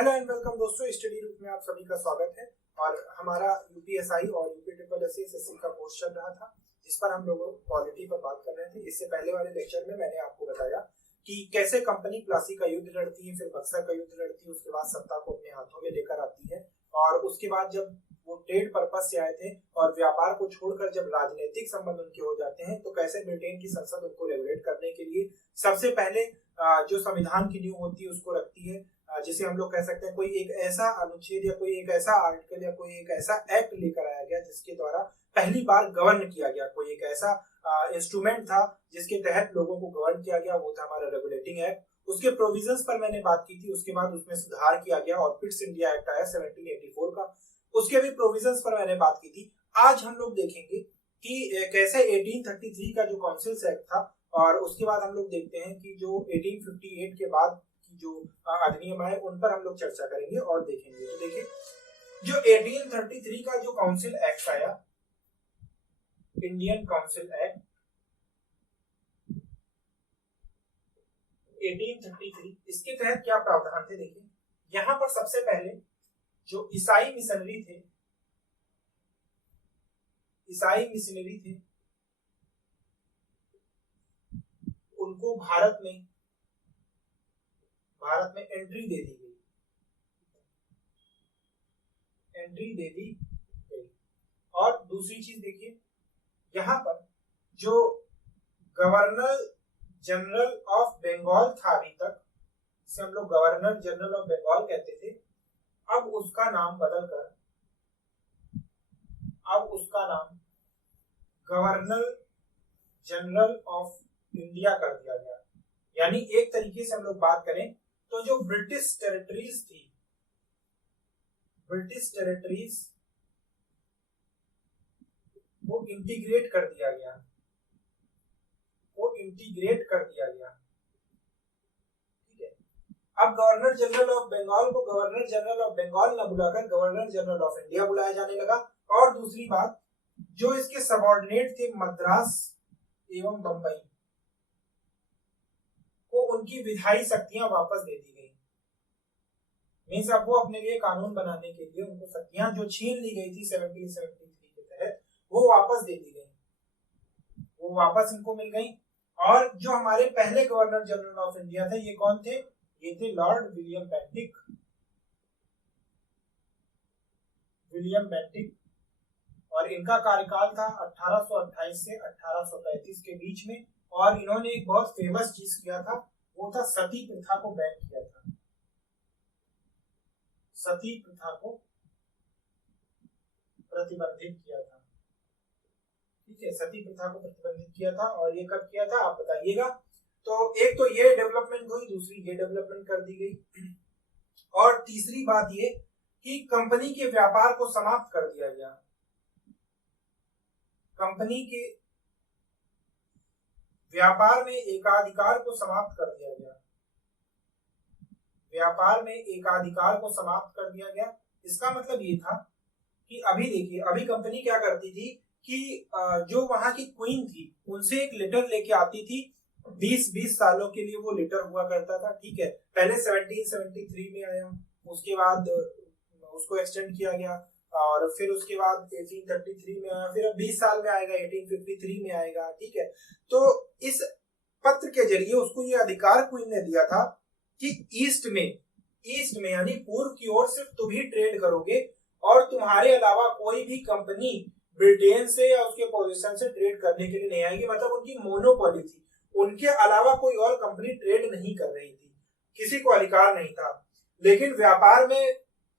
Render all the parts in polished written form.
Hello and welcome दोस्तों, study रूप में आप सभी का स्वागत है। और हमारा यूपीएसआई और यूपीएससी का कोर्स चल रहा था, जिस पर हम लोग क्वालिटी पर बात कर रहे थे। इससे पहले वाले लेक्चर में मैंने आपको बताया कि कैसे कंपनी प्लासी का युद्ध लड़ती है, फिर बक्सर का युद्ध लड़ती है, उसके बाद सत्ता को अपने हाथों में लेकर आती है। और उसके बाद जब वो ट्रेड पर्पस से आए थे और व्यापार को छोड़कर जब राजनीतिक संबंध उनके हो जाते हैं, तो कैसे ब्रिटेन की संसद उनको रेगुलेट करने के लिए सबसे पहले जो संविधान की नींव होती है उसको रखती है, जिसे हम लोग कह सकते हैं कोई एक ऐसा अनुच्छेद या कोई एक ऐसा आर्टिकल या कोई एक ऐसा एक्ट लेकर आया गया जिसके द्वारा पहली बार गवर्न किया गया। कोई एक ऐसा इंस्ट्रूमेंट था जिसके तहत लोगों को गवर्न किया गया, वो था हमारा रेगुलेटिंग एक्ट। उसके प्रोविजंस पर मैंने बात की थी, उसके बाद उसमें सुधार किया गया और पिट्स इंडिया एक्ट आया 1784 का, उसके भी प्रोविजंस पर मैंने बात की थी। आज हम लोग देखेंगे कि कैसे 1833 का जो काउंसिल्स एक्ट था, और उसके बाद हम लोग देखते हैं कि जो 1858 के बाद की जो अधिनियम आए उन पर हम लोग चर्चा करेंगे और देखेंगे। तो देखिए, जो 1833 का जो काउंसिल एक्ट आया, इंडियन काउंसिल एक्ट 1833, इसके तहत क्या प्रावधान थे देखिए। यहां पर सबसे पहले जो ईसाई मिशनरी थे, उनको भारत में एंट्री दे दी गई। और दूसरी चीज देखिए, यहां पर जो गवर्नर जनरल ऑफ बंगाल था अभी तक, जिसे हम लोग गवर्नर जनरल ऑफ बंगाल कहते थे, अब उसका नाम बदलकर गवर्नर जनरल ऑफ इंडिया कर दिया गया। यानी एक तरीके से हम लोग बात करें तो जो ब्रिटिश टेरिटरीज थी, वो इंटीग्रेट कर दिया गया। ठीक है, अब गवर्नर जनरल ऑफ बंगाल को गवर्नर जनरल ऑफ बंगाल न बुलाकर गवर्नर जनरल ऑफ इंडिया बुलाया जाने लगा। और दूसरी बात, जो इसके सबऑर्डिनेट थे मद्रास एवं बंबई को उनकी विधायी शक्तियां वापस दे दी गई। मींस अब वो अपने लिए कानून बनाने के लिए उनको शक्तियां जो छीन ली गई थी 1773 के तहत, वो वापस दे दी गई, वो वापस इनको मिल गई। और जो हमारे पहले गवर्नर जनरल ऑफ इंडिया थे, ये कौन थे? ये थे लॉर्ड विलियम बेंटिक। और इनका कार्यकाल था 1828 से 1835 के बीच में। और इन्होंने एक बहुत फेमस चीज किया था, वो था सती प्रथा को बैन किया था। सती प्रथा को प्रतिबंधित किया था। ठीक है, सती प्रथा को प्रतिबंधित किया था। और ये कब किया था आप बताइएगा। तो एक तो ये डेवलपमेंट हुई, दूसरी ये डेवलपमेंट कर दी गई। और तीसरी बात ये कि कंपनी के व्यापार को समाप्त कर दिया गया। कंपनी के व्यापार में एकाधिकार को समाप्त कर दिया गया। इसका मतलब ये था कि अभी देखिए, अभी कंपनी क्या करती थी कि जो वहां की क्वीन थी उनसे एक लेटर लेके आती थी। 20 सालों के लिए वो लेटर हुआ करता था। ठीक है, पहले 1773 में आया, उसके बाद उसको एक्सटेंड किया गया, और फिर उसके बाद 1833 में आया, फिर अब 20 साल में आएगा 1853 में आएगा। ठीक है, तो इस पत्र के जरिए उसको ये अधिकार क्वीन ने दिया था कि ईस्ट में यानी पूर्व की ओर सिर्फ तुम ही ट्रेड करोगे, और तुम्हारे अलावा कोई भी कंपनी ब्रिटेन से या उसके पोजीशन से ट्रेड करने के लिए नहीं आएगी। मतलब उनकी मोनोपोली थी, उनके अलावा कोई और कंपनी ट्रेड नहीं कर रही थी, किसी को अधिकार नहीं था। लेकिन व्यापार में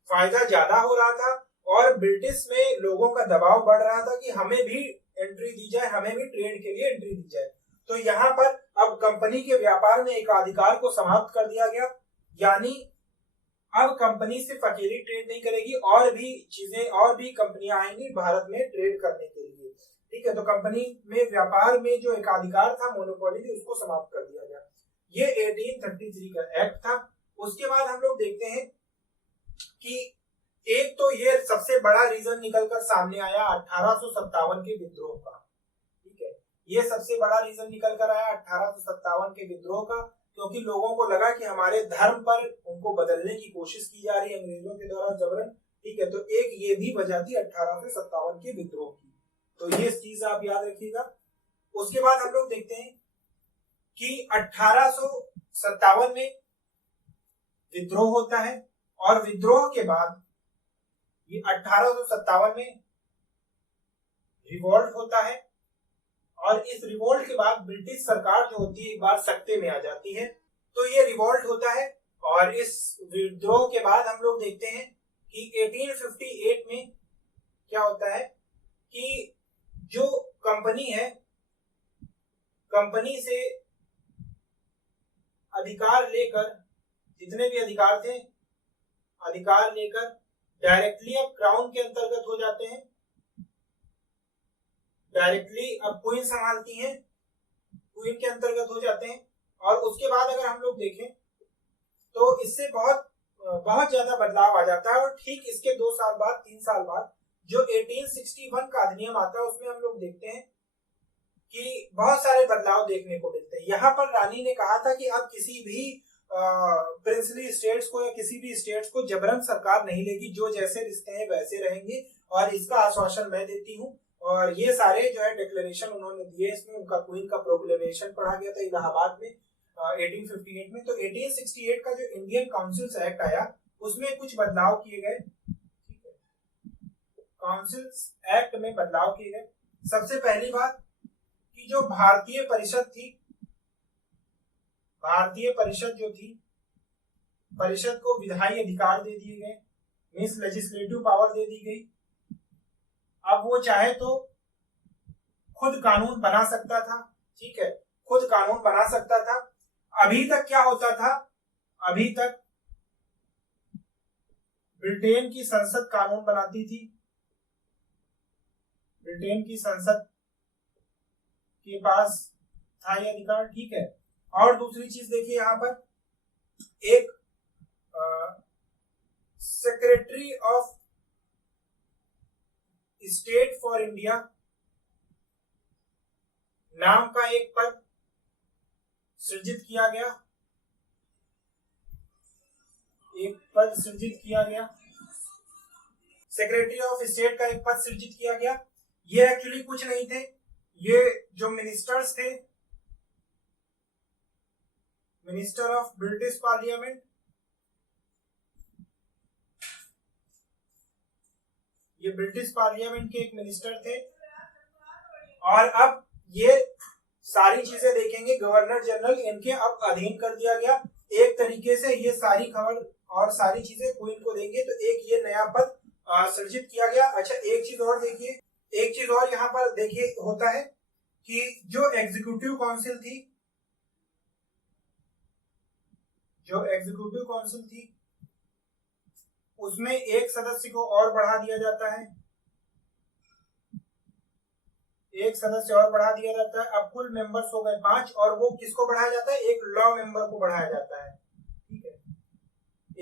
फायदा ज्यादा हो रहा था और ब्रिटिश में लोगों का दबाव बढ़ रहा था कि हमें भी एंट्री दी जाए, हमें भी ट्रेड के लिए एंट्री दी जाए। तो यहाँ पर अब कंपनी के व्यापार में एकाधिकार को समाप्त कर दिया गया। यानी अब कंपनी सिर्फ अकेली ट्रेड नहीं करेगी, और भी कंपनियां आएंगी भारत में ट्रेड करने के लिए। ठीक है, तो कंपनी में व्यापार में जो एकाधिकार था, मोनोपोली थी, उसको समाप्त कर दिया गया। ये 1833 का एक्ट था। उसके बाद हम लोग देखते हैं कि एक तो ये सबसे बड़ा रीजन निकलकर सामने आया 1857 के विद्रोह का। ठीक है, ये सबसे बड़ा रीजन निकल कर आया 1857 के विद्रोह का, क्योंकि लोगों को लगा कि हमारे धर्म पर उनको बदलने की कोशिश की जा रही है अंग्रेजों के द्वारा जबरन। ठीक है, तो एक ये भी वजह थी 1857 के विद्रोह की, तो ये चीज आप याद रखिएगा। उसके बाद हम लोग देखते हैं कि 1857 में विद्रोह होता है, और विद्रोह के बाद ये 1857 में रिवॉल्ट होता है, और इस रिवॉल्ट के बाद ब्रिटिश सरकार जो होती है एक बार सत्ते में आ जाती है। तो ये रिवॉल्ट होता है, और इस विद्रोह के बाद हम लोग देखते हैं कि 1858 में क्या होता है कि जो कंपनी है, कंपनी से अधिकार लेकर, जितने भी अधिकार थे, अधिकार लेकर डायरेक्टली अब क्राउन के अंतर्गत हो जाते हैं। डायरेक्टली अब क्वीन संभालती हैं, क्वीन के अंतर्गत हो जाते हैं। और उसके बाद अगर हम लोग देखें तो इससे बहुत बहुत ज्यादा बदलाव आ जाता है, और ठीक इसके 2 साल बाद, 3 साल बाद जो 1861 का अधिनियम आता है उसमें हम लोग देखते हैं कि बहुत सारे बदलाव देखने को मिलते हैं। यहाँ पर रानी ने कहा था कि अब किसी भी प्रिंसली स्टेट्स को या किसी भी स्टेट्स को जबरन सरकार नहीं लेगी, जो जैसे रिश्ते हैं वैसे रहेंगे, और इसका आश्वासन मैं देती हूँ। और ये सारे जो है डिक्लेरेशन उन्होंने दिए, इसमें उनका क्वीन का प्रोक्लेमेशन पढ़ा गया था इलाहाबाद में 1858 में। तो 1868 का जो इंडियन काउंसिल्स एक्ट आया उसमें कुछ बदलाव किए गए। ठीक है, काउंसिल्स एक्ट में बदलाव किए गए। सबसे पहली बात कि जो भारतीय परिषद थी, भारतीय परिषद जो थी, परिषद को विधायी अधिकार दे दिए गए, मींस लेजिस्लेटिव पावर दे दी गई। अब वो चाहे तो खुद कानून बना सकता था। ठीक है, खुद कानून बना सकता था। अभी तक क्या होता था, अभी तक ब्रिटेन की संसद कानून बनाती थी, ब्रिटेन की संसद के पास था ये अधिकार। ठीक है, और दूसरी चीज देखिए, यहां पर एक secretary of state for India नाम का एक पद सृजित किया गया, एक पद सृजित किया गया, सेक्रेटरी ऑफ स्टेट का एक पद सृजित किया गया। ये एक्चुअली कुछ नहीं थे, ये जो मिनिस्टर्स थे, मिनिस्टर ऑफ ब्रिटिश पार्लियामेंट, ये ब्रिटिश पार्लियामेंट के एक मिनिस्टर थे। और अब ये सारी चीजें देखेंगे, गवर्नर जनरल इनके अब अधीन कर दिया गया। एक तरीके से ये सारी खबर और सारी चीजें क्वीन को देंगे, तो एक ये नया पद सृजित किया गया। अच्छा, एक चीज और देखिए, एक चीज और यहाँ पर देखिए होता है कि जो एग्जीक्यूटिव काउंसिल थी, जो एग्जीक्यूटिव काउंसिल थी उसमें एक सदस्य को और बढ़ा दिया जाता है, एक सदस्य और बढ़ा दिया जाता है। अब कुल मेंबर्स हो गए 5, और वो किसको बढ़ाया जाता है, एक लॉ मेंबर को बढ़ाया जाता है। ठीक है,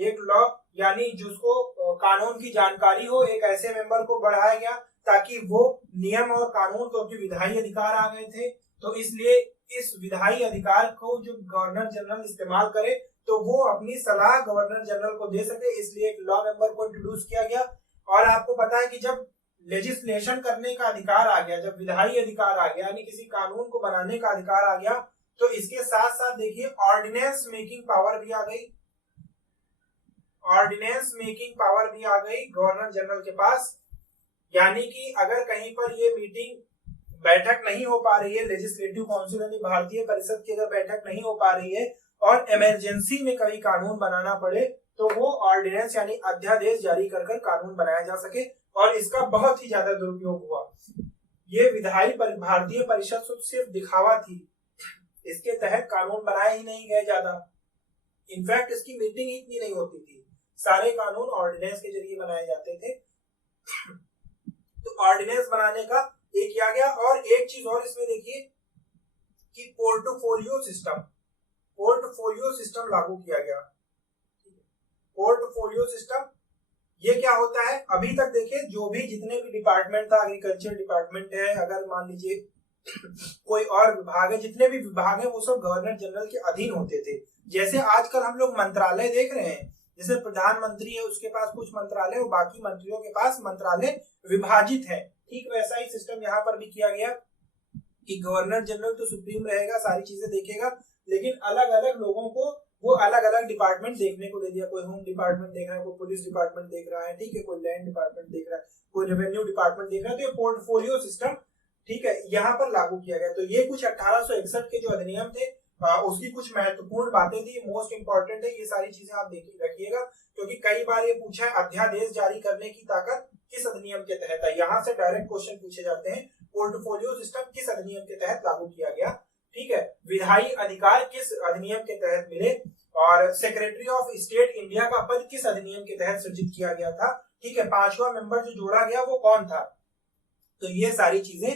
एक लॉ यानी जिसको कानून की जानकारी हो, एक ऐसे मेंबर को बढ़ाया गया ताकि वो नियम और कानून, क्योंकि विधायी अधिकार आ गए थे, तो इसलिए इस विधायी अधिकार को जो गवर्नर जनरल इस्तेमाल करे तो वो अपनी सलाह गवर्नर जनरल को दे सके, इसलिए एक लॉ मेंबर को इंट्रोड्यूस किया गया। और आपको पता है कि जब लेजिस्लेशन करने का अधिकार आ गया, जब विधायी अधिकार आ गया, यानी किसी कानून को बनाने का अधिकार आ गया, तो इसके साथ साथ देखिए ऑर्डिनेंस मेकिंग पावर भी आ गई, ऑर्डिनेंस मेकिंग पावर भी आ गई गवर्नर जनरल के पास। यानी कि अगर कहीं पर ये मीटिंग, बैठक नहीं हो पा रही है, लेजिस्लेटिव काउंसिल यानी भारतीय परिषद की अगर बैठक नहीं हो पा रही है और इमरजेंसी में कभी कानून बनाना पड़े, तो वो ऑर्डिनेंस यानी अध्यादेश जारी कर कानून बनाया जा सके। और इसका बहुत ही ज्यादा दुरुपयोग हुआ। ये विधायी भारतीय परिषद सिर्फ दिखावा थी, इसके तहत कानून बनाए ही नहीं गए ज्यादा। इनफैक्ट इसकी मीटिंग ही इतनी नहीं होती थी, सारे कानून ऑर्डिनेंस के जरिए बनाए जाते थे। तो ऑर्डिनेंस बनाने का एक किया गया। और एक चीज और इसमें देखिए कि पोर्टफोलियो सिस्टम, पोर्टफोलियो सिस्टम लागू किया गया। पोर्टफोलियो सिस्टम ये क्या होता है, अभी तक देखिए जो भी जितने भी डिपार्टमेंट था, एग्रीकल्चर डिपार्टमेंट है, अगर मान लीजिए कोई और विभाग है, जितने भी विभाग है वो सब गवर्नर जनरल के अधीन होते थे। जैसे आजकल हम लोग मंत्रालय देख रहे हैं, जैसे प्रधानमंत्री है उसके पास कुछ मंत्रालय और बाकी मंत्रियों के पास मंत्रालय विभाजित है, ठीक वैसा ही सिस्टम यहाँ पर भी किया गया कि गवर्नर जनरल तो सुप्रीम रहेगा, सारी चीजें देखेगा, लेकिन अलग अलग लोगों को वो अलग अलग डिपार्टमेंट देखने को दे दिया। कोई होम डिपार्टमेंट देख रहा है, कोई पुलिस डिपार्टमेंट देख रहा है, ठीक है, कोई लैंड डिपार्टमेंट देख रहा है, कोई रेवेन्यू डिपार्टमेंट देख रहा है। तो ये पोर्टफोलियो सिस्टम, ठीक है, यहाँ पर लागू किया गया। तो ये कुछ 1861 के जो अधिनियम थे उसकी कुछ महत्वपूर्ण बातें थी, मोस्ट इंपॉर्टेंट है, ये सारी चीजें आप देख रखिएगा, क्योंकि कई बार ये पूछा है अध्यादेश जारी करने की ताकत किस अधिनियम के तहत है। यहाँ से डायरेक्ट क्वेश्चन पूछे जाते हैं, पोर्टफोलियो सिस्टम किस अधिनियम के तहत लागू किया गया, ठीक है, विधायी अधिकार किस अधिनियम के तहत मिले, और सेक्रेटरी ऑफ स्टेट इंडिया का पद किस अधिनियम के तहत सृजित किया गया था, ठीक है, पांचवा मेंबर जो जोड़ा गया वो कौन था। तो ये सारी चीजें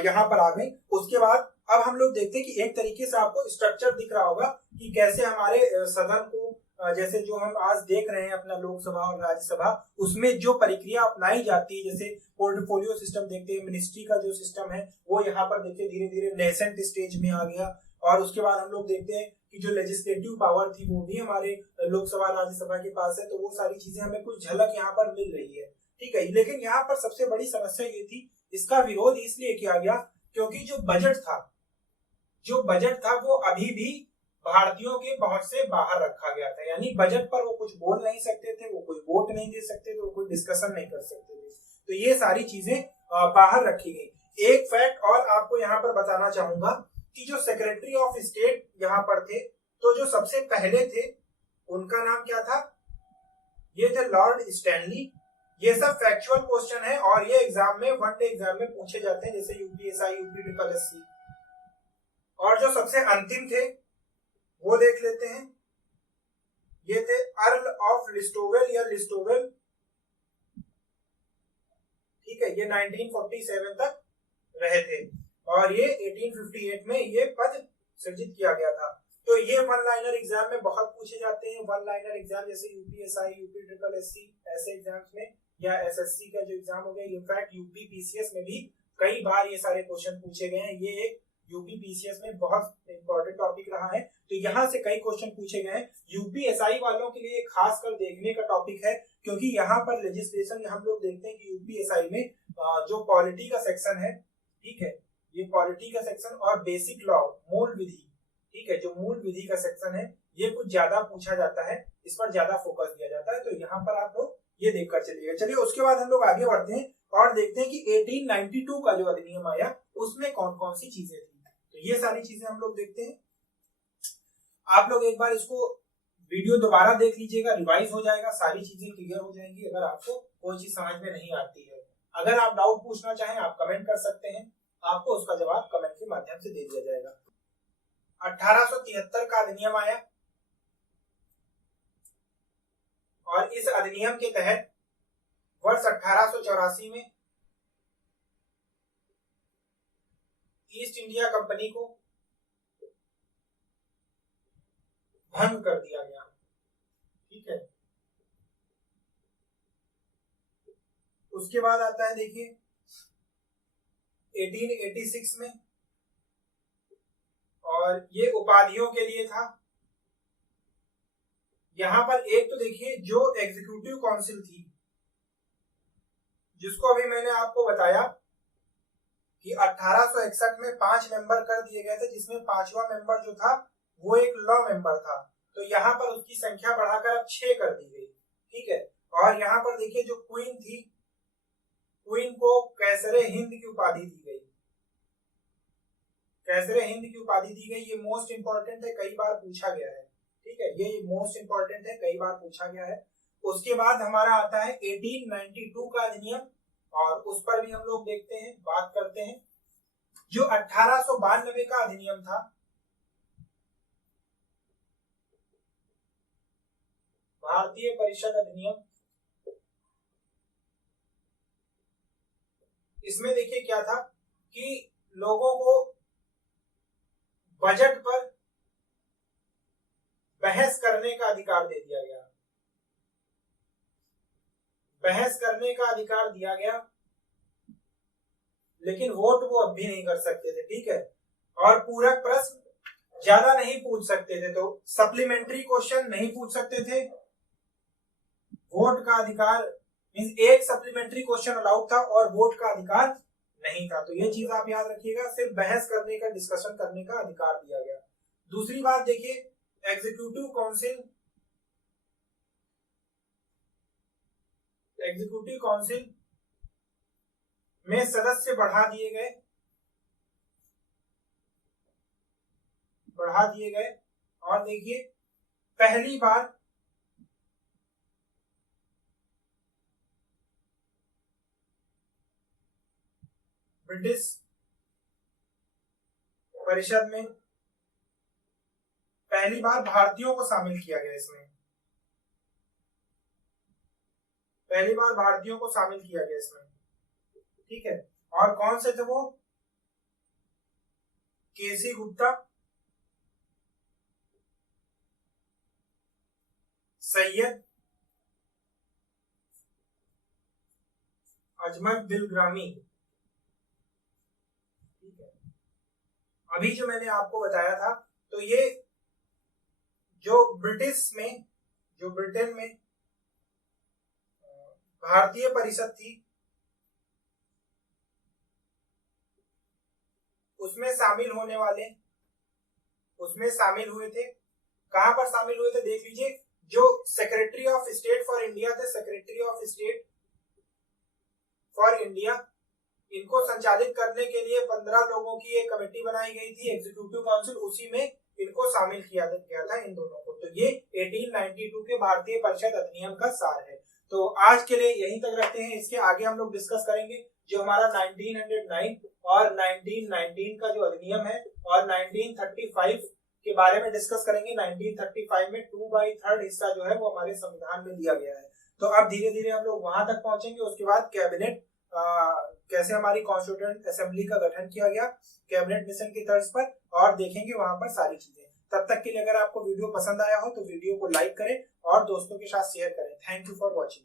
यहाँ पर आ गई। उसके बाद अब हम लोग देखते हैं कि एक तरीके से आपको स्ट्रक्चर दिख रहा होगा कि कैसे हमारे सदन को, जैसे जो हम आज देख रहे हैं अपना लोकसभा और राज्यसभा, उसमें जो प्रक्रिया अपनाई जाती है, जैसे पोर्टफोलियो सिस्टम देखते हैं, मिनिस्ट्री का जो सिस्टम है वो यहाँ पर देखते धीरे धीरे नेसेंट स्टेज में आ गया। और उसके बाद हम लोग देखते हैं कि जो लेजिस्लेटिव पावर थी वो भी हमारे लोकसभा राज्यसभा के पास है। तो वो सारी चीजें हमें कुछ झलक यहाँ पर मिल रही है, ठीक है। लेकिन यहाँ पर सबसे बड़ी समस्या ये थी, इसका विरोध इसलिए किया गया क्योंकि जो बजट था वो अभी भी भारतीयों के पहुंच से बाहर रखा गया था। यानी बजट पर वो कुछ बोल नहीं सकते थे, वो कोई वोट नहीं दे सकते थे, वो कोई डिस्कशन नहीं कर सकते थे। तो ये सारी चीजें बाहर रखी गई। एक फैक्ट और आपको यहाँ पर बताना चाहूंगा कि जो सेक्रेटरी ऑफ स्टेट यहाँ पर थे, तो जो सबसे पहले थे उनका नाम क्या था, ये थे लॉर्ड स्टैनली। ये सब फैक्चुअल क्वेश्चन है और ये एग्जाम में, वन डे एग्जाम में पूछे जाते हैं, जैसे यूपीएसआई, यूपी ट्रिपल एससी। और जो सबसे अंतिम थे वो देख लेते हैं, ये थे अर्ल ऑफ लिस्टोवेल या लिस्टोवेल, ठीक है, ये 1947 तक रहे थे और ये 1858 में ये पद सृजित किया गया था। तो ये वन लाइनर एग्जाम में बहुत पूछे जाते हैं। वन लाइनर एग्जाम जैसे यूपीएसआई, यूपी ट्रिपल एससी ऐसे एग्जाम्स में, या एसएससी का जो एग्जाम हो गया, इनफैक्ट यूपी पीसीएस में भी कई बार ये सारे क्वेश्चन पूछे गए हैं। ये एक यूपी पीसीएस में बहुत इंपॉर्टेंट टॉपिक रहा है, तो यहाँ से कई क्वेश्चन पूछे गए हैं। यूपीएसआई वालों के लिए खास कर देखने का टॉपिक है, क्योंकि यहाँ पर लेजिस्लेशन हम लोग देखते हैं कि यूपीएसआई में जो पॉलिटी का सेक्शन है, ठीक है, ये पॉलिटी का सेक्शन और बेसिक लॉ, मूल विधि, ठीक है, जो मूल विधि का सेक्शन है, ये कुछ ज्यादा पूछा जाता है, इस पर ज्यादा फोकस दिया जाता है। तो यहाँ पर आप लोग ये देखकर चलिएगा। चलिए उसके बाद हम लोग आगे बढ़ते हैं और देखते हैं कि 1892 का जो अधिनियम आया उसमें कौन कौन सी चीजें थी। तो ये सारी चीजें हम लोग देखते हैं। आप लोग एक बार इसको वीडियो दोबारा देख लीजिएगा, रिवाइज हो जाएगा, सारी चीजें क्लियर हो जाएंगी अगर आपको कोई चीज समझ में नहीं आती है। अगर आप डाउट पूछना चाहें आप कमेंट कर सकते हैं, आपको उसका जवाब कमेंट के माध्यम से दे दिया जाएगा। 1873 का अधिनियम आया और इस अधिनियम के तहत वर्ष 1884 में ईस्ट इंडिया कंपनी को भंग कर दिया गया, ठीक है। उसके बाद आता है देखिए 1886 में, और ये उपाधियों के लिए था। यहां पर एक तो देखिए जो एग्जीक्यूटिव काउंसिल थी, जिसको अभी मैंने आपको बताया कि 1861 में 5 मेंबर कर दिए गए थे, जिसमें 5वां मेंबर जो था वो एक लॉ मेंबर था। तो यहाँ पर उसकी संख्या बढ़ाकर अब 6 कर दी गई, ठीक है। और यहाँ पर देखिए जो क्वीन थी, क्वीन को कैसरे हिंद की उपाधि दी गई, कैसरे हिंद की उपाधि दी गई। ये मोस्ट इंपॉर्टेंट है, कई बार पूछा गया है, ठीक है, ये मोस्ट इंपॉर्टेंट है, कई बार पूछा गया है। उसके बाद हमारा आता है 1892 का अधिनियम, और उस पर भी हम लोग देखते हैं, बात करते हैं। जो 1892 का अधिनियम था, भारतीय परिषद अधिनियम, इसमें देखिए क्या था कि लोगों को बजट पर बहस करने का अधिकार दे दिया गया, बहस करने का अधिकार दिया गया। लेकिन वोट वो अब भी नहीं कर सकते थे, ठीक है। और पूरक प्रश्न ज्यादा नहीं पूछ सकते थे, तो सप्लीमेंट्री क्वेश्चन नहीं पूछ सकते थे। वोट का अधिकार मींस एक सप्लीमेंट्री क्वेश्चन अलाउड था और वोट का अधिकार नहीं था। तो ये चीज आप याद रखिएगा, सिर्फ बहस करने का, डिस्कशन करने का अधिकार दिया गया। दूसरी बात देखिए, एग्जीक्यूटिव काउंसिल में सदस्य बढ़ा दिए गए। और देखिए, पहली बार ब्रिटिश परिषद में पहली बार भारतीयों को शामिल किया गया। इसमें पहली बार भारतीयों को शामिल किया गया इसमें, ठीक है। और कौन से थे वो? केसी गुप्ता, सैयद अजमत बिलग्रामी, ठीक है। अभी जो मैंने आपको बताया था, तो ये जो ब्रिटेन में भारतीय परिषद थी, उसमें शामिल हुए थे। कहां पर शामिल हुए थे देख लीजिए। जो secretary of state for India थे, secretary of state for India, इनको संचालित करने के लिए 15 लोगों की एक कमेटी बनाई गई थी, एग्जीक्यूटिव काउंसिल, उसी में इनको शामिल किया गया था, इन दोनों को। तो ये 1892 के भारतीय परिषद अधिनियम का सार है। तो आज के लिए यहीं तक रखते हैं, इसके आगे हम लोग डिस्कस करेंगे जो हमारा 1909 और 1919 का जो अधिनियम है, और 1935 के बारे में डिस्कस करेंगे। 1935 में 2/3 हिस्सा जो है वो हमारे संविधान में दिया गया है। तो अब धीरे धीरे हम लोग वहां तक पहुंचेंगे। उसके बाद कैबिनेट, कैसे हमारी कॉन्स्टिट्यूएंट असेंबली का गठन किया गया कैबिनेट मिशन की तर्ज पर, और देखेंगे वहां पर सारी चीजें। तब तक के लिए अगर आपको वीडियो पसंद आया हो तो वीडियो को लाइक करें और दोस्तों के साथ शेयर करें। Thank you for watching.